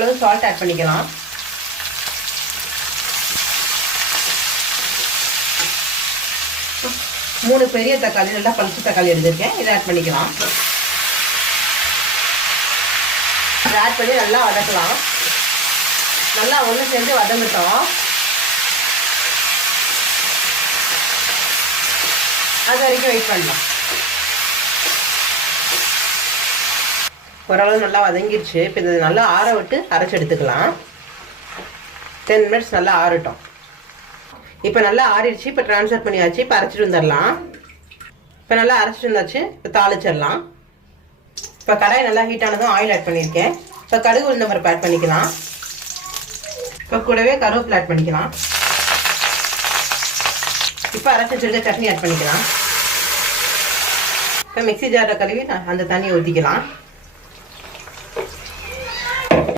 அளவு salt add பண்ணிக்கலாம். மூணு பெரிய தக்காளி, நல்லா பழுத்த தக்காளி எடுத்திருக்கேன், இதை ஆட் பண்ணிக்கலாம். இதை ஆட் பண்ணி நல்லா வதக்கலாம். நல்லா ஒன்று சேர்ந்து வதங்கட்டும். அது வரைக்கும் வெயிட் பண்ணலாம். ஓரளவு நல்லா வதங்கிருச்சு. இப்போ இதை நல்லா ஆற விட்டு அரைச்சி எடுத்துக்கலாம். 10 மினிட்ஸ் நல்லா ஆறட்டும். இப்போ நல்லா ஆறிடுச்சு. இப்போ ட்ரான்ஸ்ஃபர் பண்ணியாச்சு. இப்போ அரைச்சிட்டு வந்துடலாம். இப்போ நல்லா அரைச்சிட்டு வந்தாச்சு. இப்போ தாளிச்சிடலாம். இப்போ கடாய் நல்லா ஹீட் ஆனதும் ஆயில் ஆட் பண்ணியிருக்கேன். இப்போ கடுகு உளுந்தம் பருப்பு ஆட் பண்ணிக்கலாம். இப்போ கூடவே கருவேப்பிலை ஆட் பண்ணிக்கலாம். இப்போ அரைச்சி வச்சிருக்க சட்னி ஆட் பண்ணிக்கலாம். இப்போ மிக்ஸி ஜாரில் கழுவி அந்த தண்ணியை ஊற்றிக்கலாம்.